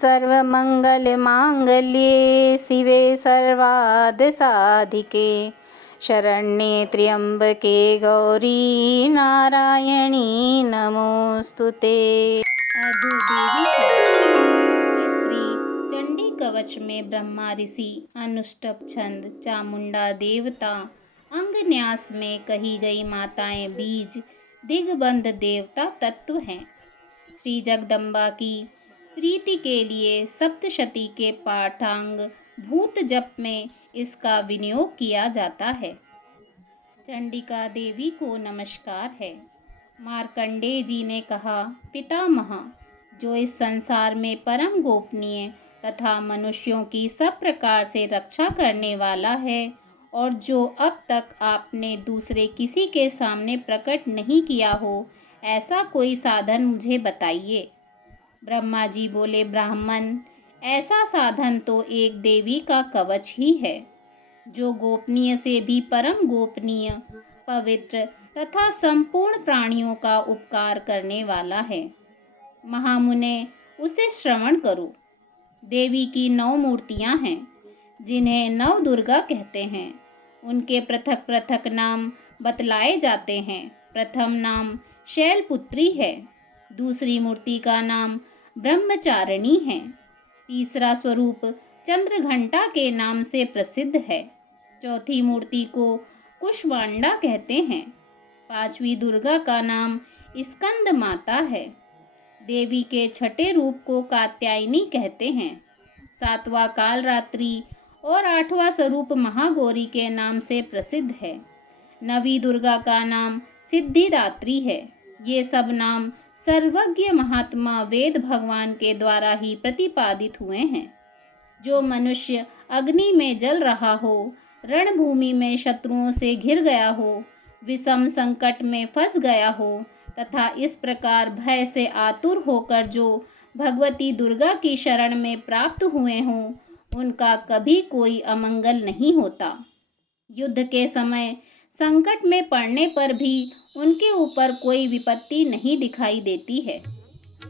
सर्वमङ्गलमाङ्गल्ये शिवे सर्वार्थसाधिके शरण्ये त्र्यम्बके गौरी नारायणी नमोस्तुते। अधु देवी इस श्री चंडी कवच में ब्रह्मा ऋषि, अनुष्टुप छंद, चामुंडा देवता, अंगन्यास में कही गई माताएं बीज, दिग्बंध देवता तत्व हैं। श्री जगदम्बा की प्रीति के लिए सप्तशती के पाठांग भूत जप में इसका विनियोग किया जाता है। चंडिका देवी को नमस्कार है। मार्कंडेय जी ने कहा, पितामह, जो इस संसार में परम गोपनीय तथा मनुष्यों की सब प्रकार से रक्षा करने वाला है और जो अब तक आपने दूसरे किसी के सामने प्रकट नहीं किया हो, ऐसा कोई साधन मुझे बताइए। ब्रह्मा जी बोले, ब्राह्मण, ऐसा साधन तो एक देवी का कवच ही है, जो गोपनीय से भी परम गोपनीय, पवित्र तथा संपूर्ण प्राणियों का उपकार करने वाला है। महामुने, उसे श्रवण करो। देवी की 9 मूर्तियां हैं, जिन्हें 9 दुर्गा कहते हैं। उनके पृथक पृथक नाम बतलाए जाते हैं। प्रथम नाम शैलपुत्री है, दूसरी मूर्ति का नाम ब्रह्मचारिणी है, तीसरा स्वरूप चंद्रघंटा के नाम से प्रसिद्ध है, चौथी मूर्ति को कुष्मांडा कहते हैं, पांचवी दुर्गा का नाम स्कंद माता है, देवी के छठे रूप को कात्यायनी कहते हैं, सातवां कालरात्रि और 8वां स्वरूप महागौरी के नाम से प्रसिद्ध है, 9वीं दुर्गा का नाम सिद्धिदात्री है। ये सब नाम सर्वज्ञ महात्मा वेद भगवान के द्वारा ही प्रतिपादित हुए हैं। जो मनुष्य अग्नि में जल रहा हो, रणभूमि में शत्रुओं से घिर गया हो, विषम संकट में फंस गया हो तथा इस प्रकार भय से आतुर होकर जो भगवती दुर्गा की शरण में प्राप्त हुए हों, उनका कभी कोई अमंगल नहीं होता। युद्ध के समय संकट में पड़ने पर भी उनके ऊपर कोई विपत्ति नहीं दिखाई देती है।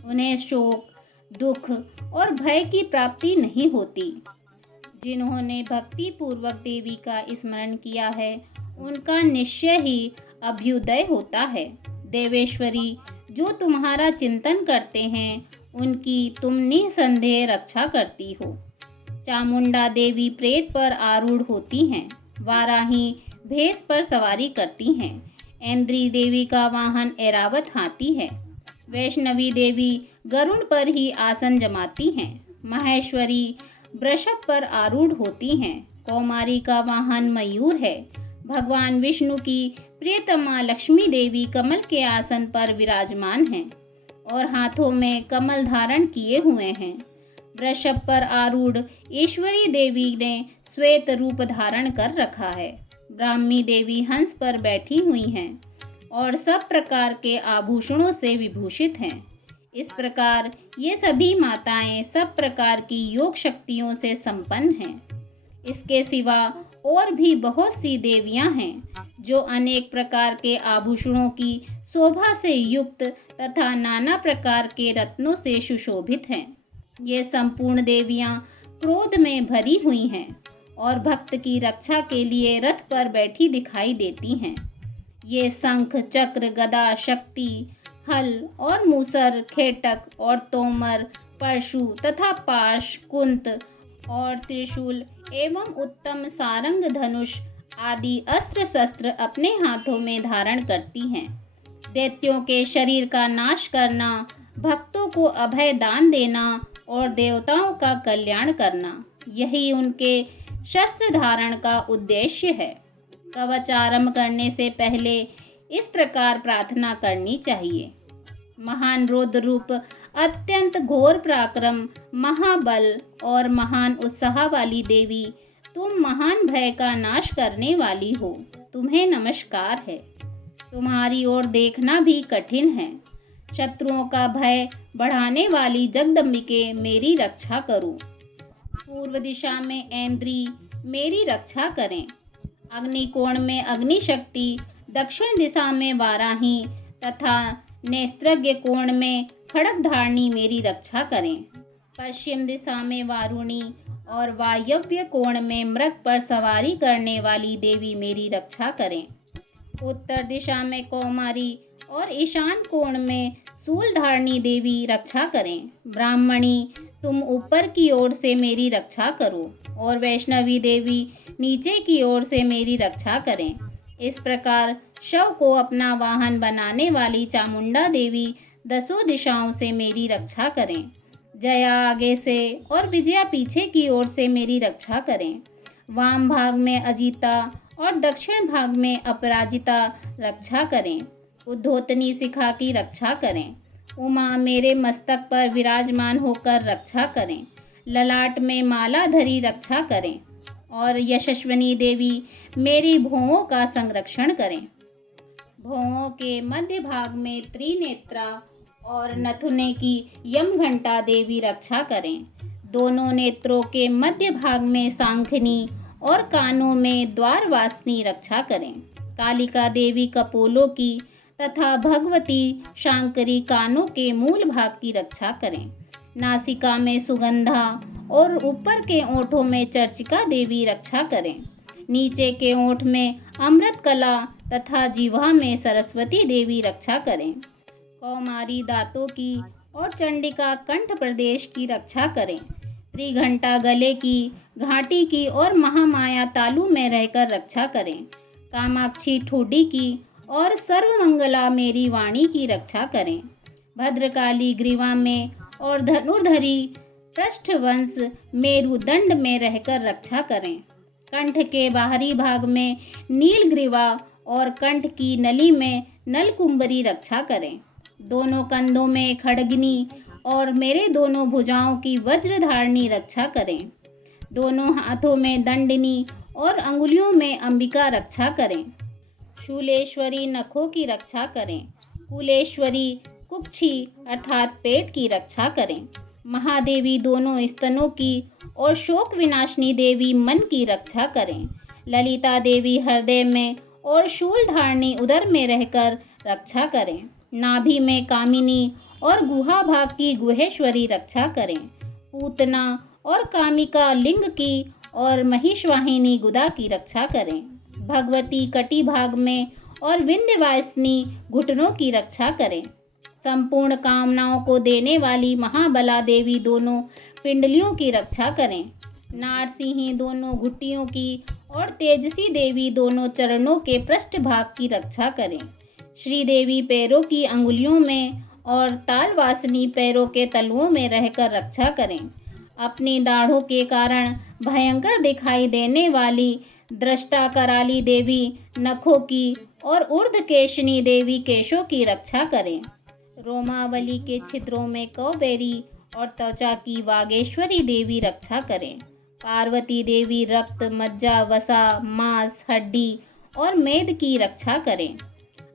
उन्हें शोक, दुख और भय की प्राप्ति नहीं होती। जिन्होंने भक्ति पूर्वक देवी का स्मरण किया है, उनका निश्चय ही अभ्युदय होता है। देवेश्वरी, जो तुम्हारा चिंतन करते हैं, उनकी तुम निसंदेह रक्षा करती हो। चामुंडा देवी प्रेत पर आरूढ़ होती हैं, वाराही भैंस पर सवारी करती हैं, ऐन्द्री देवी का वाहन ऐरावत हाथी है, वैष्णवी देवी गरुड़ पर ही आसन जमाती हैं, महेश्वरी वृषभ पर आरूढ़ होती हैं, कौमारी का वाहन मयूर है, भगवान विष्णु की प्रियतमा लक्ष्मी देवी कमल के आसन पर विराजमान हैं और हाथों में कमल धारण किए हुए हैं। वृषभ पर आरूढ़ ईश्वरी देवी ने श्वेत रूप धारण कर रखा है। ब्राह्मी देवी हंस पर बैठी हुई हैं और सब प्रकार के आभूषणों से विभूषित हैं। इस प्रकार ये सभी माताएं सब प्रकार की योग शक्तियों से संपन्न हैं। इसके सिवा और भी बहुत सी देवियां हैं, जो अनेक प्रकार के आभूषणों की शोभा से युक्त तथा नाना प्रकार के रत्नों से सुशोभित हैं। ये संपूर्ण देवियां क्रोध में भरी हुई हैं और भक्त की रक्षा के लिए रथ पर बैठी दिखाई देती हैं। ये शंख, चक्र, गदा, शक्ति, हल और मूसर, खेटक और तोमर, परशु तथा पाश, कुंत और त्रिशूल एवं उत्तम सारंग, धनुष आदि अस्त्र शस्त्र अपने हाथों में धारण करती हैं। दैत्यों के शरीर का नाश करना, भक्तों को अभय दान देना और देवताओं का कल्याण करना, यही उनके शस्त्र धारण का उद्देश्य है। कवच आरंभ करने से पहले इस प्रकार प्रार्थना करनी चाहिए। महान रौद्र रूप, अत्यंत घोर पराक्रम, महाबल और महान उत्साह वाली देवी, तुम महान भय का नाश करने वाली हो, तुम्हें नमस्कार है। तुम्हारी ओर देखना भी कठिन है। शत्रुओं का भय बढ़ाने वाली जगदम्बिके, मेरी रक्षा करो। पूर्व दिशा में ऐन्द्री मेरी रक्षा करें। अग्निकोण में अग्नि शक्ति, दक्षिण दिशा में वाराही तथा नेस्त्रज्ञ कोण में खड़ग धारणी मेरी रक्षा करें। पश्चिम दिशा में वारुणी और वायव्य कोण में मृग पर सवारी करने वाली देवी मेरी रक्षा करें। उत्तर दिशा में कौमारी और ईशान कोण में शूलधारणी देवी रक्षा करें। ब्राह्मणी, तुम ऊपर की ओर से मेरी रक्षा करो और वैष्णवी देवी नीचे की ओर से मेरी रक्षा करें। इस प्रकार शव को अपना वाहन बनाने वाली चामुंडा देवी दसों दिशाओं से मेरी रक्षा करें। जया आगे से और विजया पीछे की ओर से मेरी रक्षा करें। वाम भाग में अजीता और दक्षिण भाग में अपराजिता रक्षा करें। उद्धोतनी शिखा की रक्षा करें। उमा मेरे मस्तक पर विराजमान होकर रक्षा करें। ललाट में माला धरी रक्षा करें और यशस्विनी देवी मेरी भौहों का संरक्षण करें। भौहों के मध्य भाग में त्रिनेत्रा और नथुने की यमघंटा देवी रक्षा करें। दोनों नेत्रों के मध्य भाग में सांखनी और कानों में द्वारवासिनी रक्षा करें। कालिका देवी कपोलों की तथा भगवती शांकरी कानों के मूल भाग की रक्षा करें। नासिका में सुगंधा और ऊपर के ओंठों में चर्चिका देवी रक्षा करें। नीचे के ओंठ में अमृत कला तथा जिह्वा में सरस्वती देवी रक्षा करें। कौमारी दांतों की और चंडिका कंठ प्रदेश की रक्षा करें। त्रिघंटा गले की, घाटी की और महामाया तालु में रहकर रक्षा करें। कामाक्षी ठोडी की और सर्वमंगला मेरी वाणी की रक्षा करें। भद्रकाली ग्रीवा में और धनुर्धरी पृष्ठवंश मेरुदंड में रहकर रक्षा करें। कंठ के बाहरी भाग में नीलग्रीवा और कंठ की नली में नलकुंबरी रक्षा करें। दोनों कंधों में खड्गनी और मेरे दोनों भुजाओं की वज्रधारणी रक्षा करें। दोनों हाथों में दंडनी और अंगुलियों में अंबिका रक्षा करें। शूलेश्वरी नखों की रक्षा करें। कुलेश्वरी कुक्षी अर्थात पेट की रक्षा करें। महादेवी दोनों स्तनों की और शोक विनाशिनी देवी मन की रक्षा करें। ललिता देवी हृदय में और शूलधारणी उदर में रहकर रक्षा करें। नाभि में कामिनी और गुहा भाग की गुहेश्वरी रक्षा करें। पूतना और कामिका लिंग की और महिषवाहिनी गुदा की रक्षा करें। भगवती कटी भाग में और विंध्यवासिनी घुटनों की रक्षा करें। संपूर्ण कामनाओं को देने वाली महाबला देवी दोनों पिंडलियों की रक्षा करें। नारसिंही दोनों घुटियों की और तेजसी देवी दोनों चरणों के पृष्ठ भाग की रक्षा करें। श्रीदेवी पैरों की अंगुलियों में और तालवासिनी पैरों के तलुओं में रहकर रक्षा करें। अपनी दाढ़ों के कारण भयंकर दिखाई देने वाली दृष्टा कराली देवी नखों की और ऊर्ध्वकेशिनी देवी केशों की रक्षा करें। रोमावली के छिद्रों में कौबेरी और त्वचा की वागेश्वरी देवी रक्षा करें। पार्वती देवी रक्त, मज्जा, वसा, मांस, हड्डी और मेद की रक्षा करें।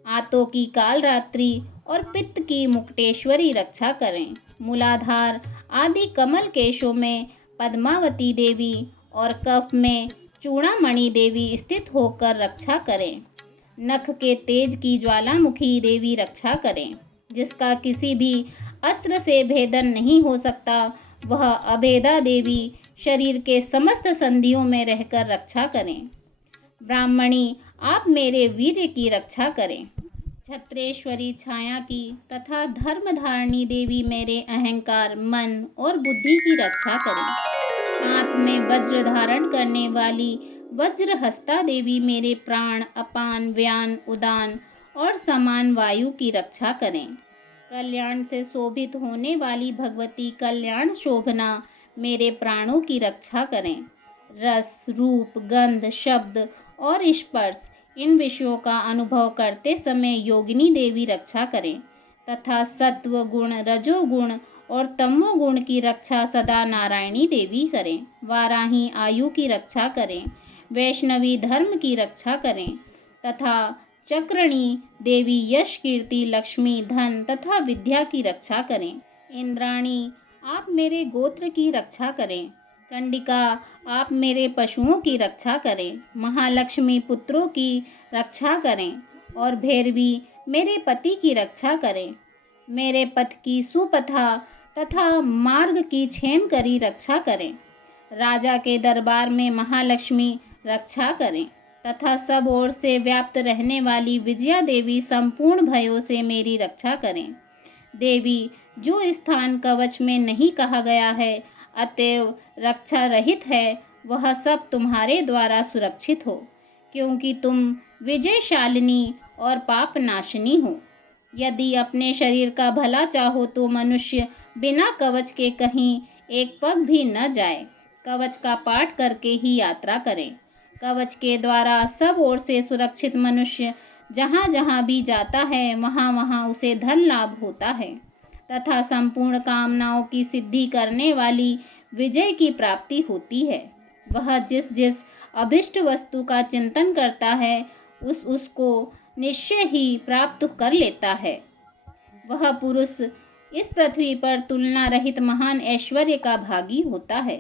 आंतों की कालरात्रि और पित्त की मुक्तेश्वरी रक्षा करें। मूलाधार आदि कमल केशों में पद्मावती देवी और कफ में चूड़ामणि देवी स्थित होकर रक्षा करें। नख के तेज की ज्वालामुखी देवी रक्षा करें। जिसका किसी भी अस्त्र से भेदन नहीं हो सकता, वह अभेदा देवी शरीर के समस्त संधियों में रहकर रक्षा करें। ब्राह्मणी, आप मेरे वीर्य की रक्षा करें। छत्रेश्वरी छाया की तथा धर्मधारिणी देवी मेरे अहंकार, मन और बुद्धि की रक्षा करें। हाथ में वज्र धारण करने वाली वज्रहस्ता देवी मेरे प्राण, अपान, व्यान, उदान और समान वायु की रक्षा करें। कल्याण से शोभित होने वाली भगवती कल्याण शोभना मेरे प्राणों की रक्षा करें। रस, रूप, गंध, शब्द और स्पर्श इन विषयों का अनुभव करते समय योगिनी देवी रक्षा करें तथा सत्व गुण, रजोगुण और तमोगुण की रक्षा सदा नारायणी देवी करें। वाराही आयु की रक्षा करें। वैष्णवी धर्म की रक्षा करें तथा चक्रणी देवी यश, कीर्ति, लक्ष्मी, धन तथा विद्या की रक्षा करें। इंद्राणी, आप मेरे गोत्र की रक्षा करें। चंडिका, आप मेरे पशुओं की रक्षा करें। महालक्ष्मी, पुत्रों की रक्षा करें और भैरवी मेरे पति की रक्षा करें। मेरे पथ की सुपथा तथा मार्ग की क्षेम करी रक्षा करें। राजा के दरबार में महालक्ष्मी रक्षा करें तथा सब ओर से व्याप्त रहने वाली विजया देवी संपूर्ण भयों से मेरी रक्षा करें। देवी, जो स्थान कवच में नहीं कहा गया है अतएव रक्षा रहित है, वह सब तुम्हारे द्वारा सुरक्षित हो, क्योंकि तुम विजयशालिनी और पाप नाशिनी हो। यदि अपने शरीर का भला चाहो तो मनुष्य बिना कवच के कहीं एक पग भी न जाए, कवच का पाठ करके ही यात्रा करें। कवच के द्वारा सब ओर से सुरक्षित मनुष्य जहाँ जहाँ भी जाता है वहाँ वहाँ उसे धन लाभ होता है तथा संपूर्ण कामनाओं की सिद्धि करने वाली विजय की प्राप्ति होती है। वह जिस जिस अभिष्ट वस्तु का चिंतन करता है उसको निश्चय ही प्राप्त कर लेता है। वह पुरुष इस पृथ्वी पर तुलना रहित महान ऐश्वर्य का भागी होता है।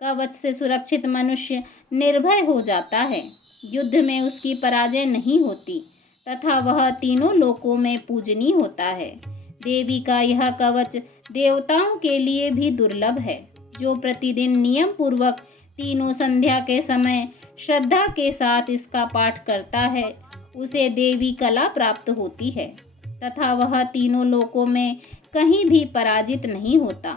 कवच से सुरक्षित मनुष्य निर्भय हो जाता है, युद्ध में उसकी पराजय नहीं होती तथा वह तीनों लोकों में पूजनीय होता है। देवी का यह कवच देवताओं के लिए भी दुर्लभ है। जो प्रतिदिन नियम पूर्वक तीनों संध्या के समय श्रद्धा के साथ इसका पाठ करता है उसे देवी कला प्राप्त होती है तथा वह तीनों लोकों में कहीं भी पराजित नहीं होता।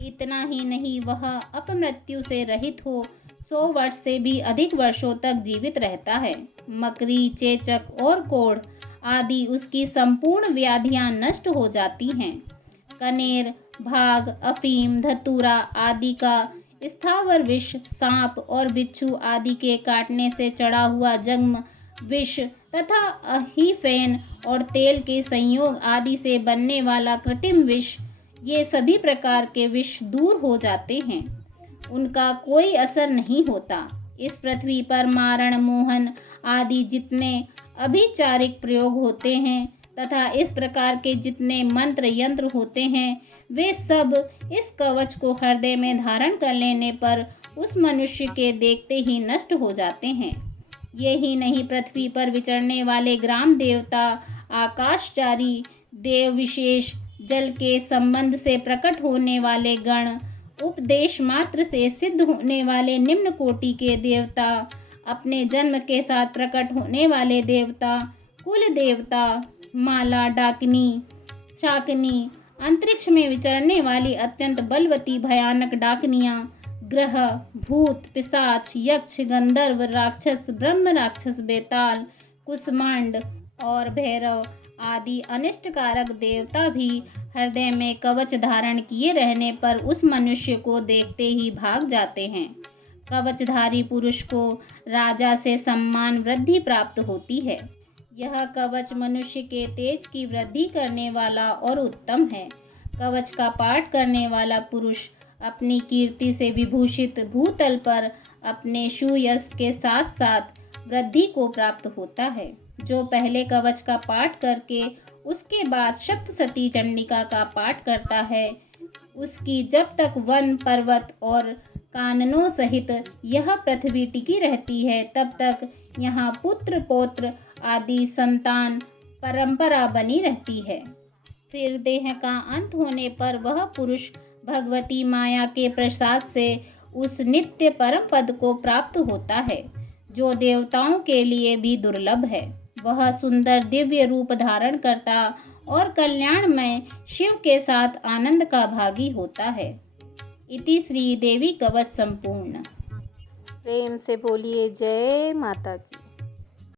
इतना ही नहीं, वह अपमृत्यु से रहित हो 100 वर्ष से भी अधिक वर्षों तक जीवित रहता है। मकरी, चेचक और कोढ़ आदि उसकी संपूर्ण व्याधियां नष्ट हो जाती हैं। कनेर, भाग, अफीम, धतूरा आदि का स्थावर विष, सांप और बिच्छू आदि के काटने से चढ़ा हुआ जंग विष तथा अहीफेन और तेल के संयोग आदि से बनने वाला कृत्रिम विष, ये सभी प्रकार के विष दूर हो जाते हैं, उनका कोई असर नहीं होता। इस पृथ्वी पर मारण, मोहन आदि जितने अभिचारिक प्रयोग होते हैं तथा इस प्रकार के जितने मंत्र यंत्र होते हैं, वे सब इस कवच को हृदय में धारण कर लेने पर उस मनुष्य के देखते ही नष्ट हो जाते हैं। ये ही नहीं, पृथ्वी पर विचरने वाले ग्राम देवता, आकाशचारी देव विशेष, जल के संबंध से प्रकट होने वाले गण, उपदेश मात्र से सिद्ध होने वाले निम्न कोटि के देवता, अपने जन्म के साथ प्रकट होने वाले देवता, कुल देवता, माला, डाकिनी, शाकिनी, अंतरिक्ष में विचरने वाली अत्यंत बलवती भयानक डाकनियाँ, ग्रह, भूत, पिशाच, यक्ष, गंधर्व, राक्षस, ब्रह्म राक्षस, बेताल, कुष्मांड और भैरव आदि अनिष्टकारक देवता भी हृदय में कवच धारण किए रहने पर उस मनुष्य को देखते ही भाग जाते हैं। कवचधारी पुरुष को राजा से सम्मान वृद्धि प्राप्त होती है। यह कवच मनुष्य के तेज की वृद्धि करने वाला और उत्तम है। कवच का पाठ करने वाला पुरुष अपनी कीर्ति से विभूषित भूतल पर अपने सुयश के साथ साथ वृद्धि को प्राप्त होता है। जो पहले कवच का पाठ करके उसके बाद सप्तशती चंडिका का पाठ करता है, उसकी जब तक वन, पर्वत और काननों सहित यह पृथ्वी टिकी रहती है, तब तक यहाँ पुत्र, पौत्र आदि संतान परंपरा बनी रहती है। फिर देह का अंत होने पर वह पुरुष भगवती माया के प्रसाद से उस नित्य परम पद को प्राप्त होता है, जो देवताओं के लिए भी दुर्लभ है। वह सुंदर दिव्य रूप धारण करता और कल्याणमय शिव के साथ आनंद का भागी होता है। इति श्री देवी कवच संपूर्ण। प्रेम से बोलिए जय माता की।